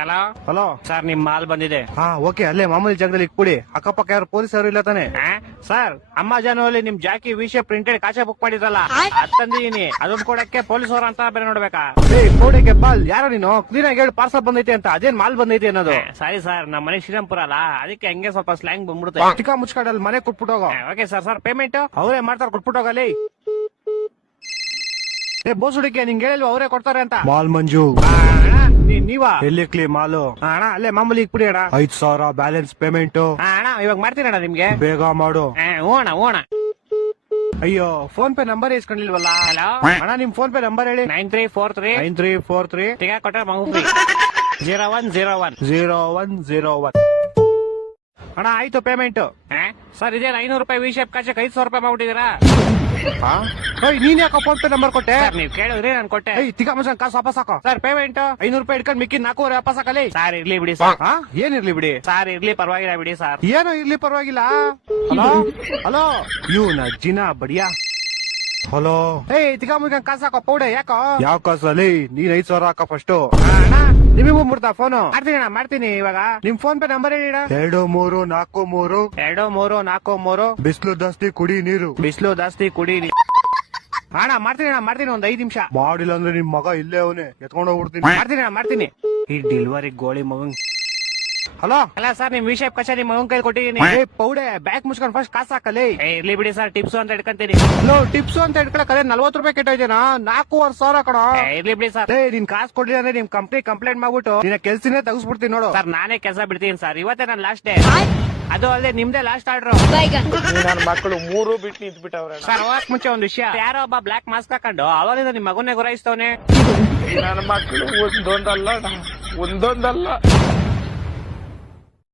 Hello hello sir, ನಿಮ್ mall ಬಂದಿದೆ. ಹಾ ಓಕೆ, ಅಲ್ಲೇ ಮಾಮೂಲಿ ಜಾಗದಲ್ಲಿ ಇಟ್ಬಿಡಿ. ಅಕ್ಕಪಕ್ಕ ಯಾರು ಪೊಲೀಸ್ ಅವರು ಇಲ್ಲ ತಾನೆ? ಸರ್, ಅಮೆಜಾನ್ ಅಲ್ಲಿ ನಿಮ್ ಜಾಕಿ ವಿಷಯ ಪ್ರಿಂಟೆಡ್ ಕಾಚೆ ಬುಕ್ ಮಾಡಿದ್ರಲ್ಲ, ಅದ್ ತಂದಿದೀನಿ. ಅದನ್ನ ಕೊಡಕ್ಕೆ ಪೊಲೀಸ್ ಅವ್ರ ಅಂತ ಬೇರೆ ನೋಡ್ಬೇಕಾ? ಕೋಡೆಗೆ ಬಾಲ್ ಯಾರೋ ನೀನು ಕ್ಲೀನ್ ಆಗಿ ಹೇಳಿ ಪಾರ್ಸಲ್ ಬಂದೈತೆ ಅಂತ. ಅದೇನ್ ಮಾಲ್ ಬಂದೈತೆ ಅನ್ನೋದು? ಸರಿ ಸರ್, ನಮ್ಮ ಮನೆ ಶ್ರೀರಾಮ್ಪುರ ಅಲ್ಲ, ಅದಕ್ಕೆ ಹಂಗೆ ಸ್ವಲ್ಪ ಸ್ಲ್ಯಾಂಗ್ ಬಂದ್ಬಿಡುತ್ತೆ. ಚಿಕ್ಕ ಮುಚ್ಕಾಡಲ್ಲಿ ಮನೆ ಕೊಟ್ಬಿಟ್ಟೋಗೋ. Okay sir. ಸರ್ ಪೇಮೆಂಟ್ ಅವರೇ ಮಾಡ್ತಾರೆ, ಕೊಟ್ಬಿಟ್ಟೋಗಲಿ. ಬೋಸ್ ಹುಡುಗಿ ನಿಂಗೆ ಹೇಳಿಲ್ವ ಅವರೇ ಕೊಡ್ತಾರೆ ಅಂತ? ಮಾಲ್ ಮಂಜು ನೀವಾ? ಎಲ್ಲಿ ಕ್ಲೀ ಮಾಲು? ಅಣ್ಣ ಅಲ್ಲೇ ಮಾಮೂಲಿ ಇಕ್ಬಿಡಿ ಅಣ್ಣ. 5,000 ಬ್ಯಾಲೆನ್ಸ್ ಪೇಮೆಂಟ್. ಅಣ್ಣ ಇವಾಗ ಮಾಡ್ತೀನಿ ಅಣ್ಣ ನಿಮ್ಗೆ. ಬೇಗ ಮಾಡು. ಓಣ ಓಣ. ಅಯ್ಯೋ, ಫೋನ್ ಪೇ ನಂಬರ್ ಇಸ್ಕೊಂಡಿಲ್ವಲ್ಲ? ಹಲೋ ಅಣ್ಣ, ನಿಮ್ ಫೋನ್ ಪೇ ನಂಬರ್ ಹೇಳಿ. 9343 9343 ತಿಗ ಕೊಟ್ರೆ ಮಗು 0101 0101. ಅಣ್ಣ ಆಯ್ತು ಪೇಮೆಂಟ್. ಸರ್, ಇದೇನು 500 ರೂಪಾಯಿ ವಿ ಶೇಪ್ ಕಾಚಕ್ಕೆ 500 ರೂಪಾಯಿ ಮಾಡ್ಬಿಟ್ಟಿದ್ದೀರಾ? ನೀನ್ ಯಾಕೋ ಫೋನ್ ಪೇ ನಂಬರ್ ಕೊಟ್ಟೆ? ಸರ್, ನೀವ್ ಕೇಳಿದ್ರಿ ನಾನು ಕೊಟ್ಟೆ. ತಿಗ ಮನುಷ್ಯನ್ ಕಾಸು ವಾಪಸ್ ಹಾಕೋ. ಸರ್ ಪೇಮೆಂಟ್ 500 ರೂಪಾಯಿ ಇಟ್ಕೊಂಡು ಮಿಕ್ಕಿದ್ 400 ವಾಪಸ್ ಹಾಕಲಿ. ಸರ್ ಇರ್ಲಿ ಬಿಡಿ ಸರ್. ಏನಿರ್ಲಿ ಬಿಡಿ? ಸರ್ ಇರ್ಲಿ, ಪರವಾಗಿಲ್ಲ ಬಿಡಿ ಸರ್. ಏನೋ ಇರ್ಲಿ, ಪರವಾಗಿಲ್ಲ. ಹಲೋ ಹಲೋ, ಇವ್ನ ಜಿನ ಬಡಿಯಾ. ಹಲೋ, ತಿಗ ಮುಗಿದ ಕಾಸು ಹಾಕೋ. ಪೌಡೆ ಯಾಕೋ? ಯಾವ ಕಾಸಲ್ಲಿ? ನೀನ್ 5,000 ಹಾಕೋ ಫಸ್ಟ್. ನಿಮಗೂ ಮುಡ್ತಾ ಫೋನು? ಮಾಡ್ತೀನಿ ಅಣ್ಣ, ಮಾಡ್ತೀನಿ ಇವಾಗ. ನಿಮ್ ಫೋನ್ ಪೇ ನಂಬರ್ ಹೇಳಿ. 2343 2343 ಬಿಸಿಲು ಜಾಸ್ತಿ ಕುಡಿ ನೀರು. ಬಿಸಿಲು ಜಾಸ್ತಿ ಕುಡಿ. ಅಣ್ಣ ಮಾಡ್ತೀನಿ ಒಂದ್ 5 ನಿಮಿಷ. ಮಾಡಿಲ್ಲ ಅಂದ್ರೆ ನಿಮ್ ಮಗ ಇಲ್ಲೇ ಅವನೇ ಎತ್ಕೊಂಡು ಹೋಗ್ಬಿಡ್ತೀನಿ. ಮಾಡ್ತೀನಿ. ಈ ಡೆಲಿವರಿ ಗೋಳಿ ಮಗನ್. ಹಲೋ ಅಲ್ಲ ಸರ್, ನಿಮ್ ವಿಷಯ ಕಚ ನಿಮ್ ಮಗನ್ ಕೈ ಕೊಟ್ಟಿದ್ದೀನಿ. ಪೌಡೆ ಬ್ಯಾಗ್ ಮುಚ್ಕೊಂಡು ಫಸ್ಟ್ ಕಾಸು ಹಾಕಲಿ. ಇರ್ಲಿ ಬಿಡಿ ಸರ್, ಟಿಪ್ಸ್ ಅಂತ ಇಟ್ಕೊಂತೀನಿ. ಟಿಪ್ಸ್ ಅಂತ ಇಟ್ಕೊಳಕಲೆ 40 ರೂಪಾಯಿ ಕೆಟ್ಟೋಯ್ತೇನಾ? 4,500 ಕಣ. ಇರ್ಲಿ ಬಿಡಿ ಸರ್. ನಿನ್ ಕಾಸು ಕೊಡ್ಲಿಲ್ಲ ಅಂದ್ರೆ ನಿಮ್ ಕಂಪ್ನಿ ಕಂಪ್ಲೇಂಟ್ ಮಾಡ್ಬಿಟ್ಟು ನಿನ್ನ ಕೆಲ್ಸನೇ ತಗಸ್ಬಿಡ್ತೀನಿ ನೋಡು. ಸರ್, ನಾನೇ ಕೆಲಸ ಬಿಡ್ತೀನಿ ಸರ್. ಇವತ್ತೇ ನಾನು ಲಾಸ್ಟ್ ಡೇ. ಅದು ಅಲ್ಲದೆ ನಿಮ್ದೇ ಲಾಸ್ಟ್ ಆರ್ಡರ್. ನನ್ನ ಮಕ್ಕಳು 3 ಬಿಟ್ಟು ನಿಂತ್ಬಿಟ್ಟವ್ರೆ. ಸರ್, ಹೋಗಕ್ ಮುಂಚೆ ಒಂದ್ ವಿಷಯ. ಯಾರೋ ಒಬ್ಬ ಬ್ಲಾಕ್ ಮಾಸ್ಕ್ ಹಾಕೊಂಡು ಅವಾಗಿಂದ ನಿಮ್ ಮಗನ್ನೇ ಗುರಾಯಿಸ್ತವನೆ. ನನ್ನ ಮಕ್ಕಳು ಒಂದೊಂದಲ್ಲ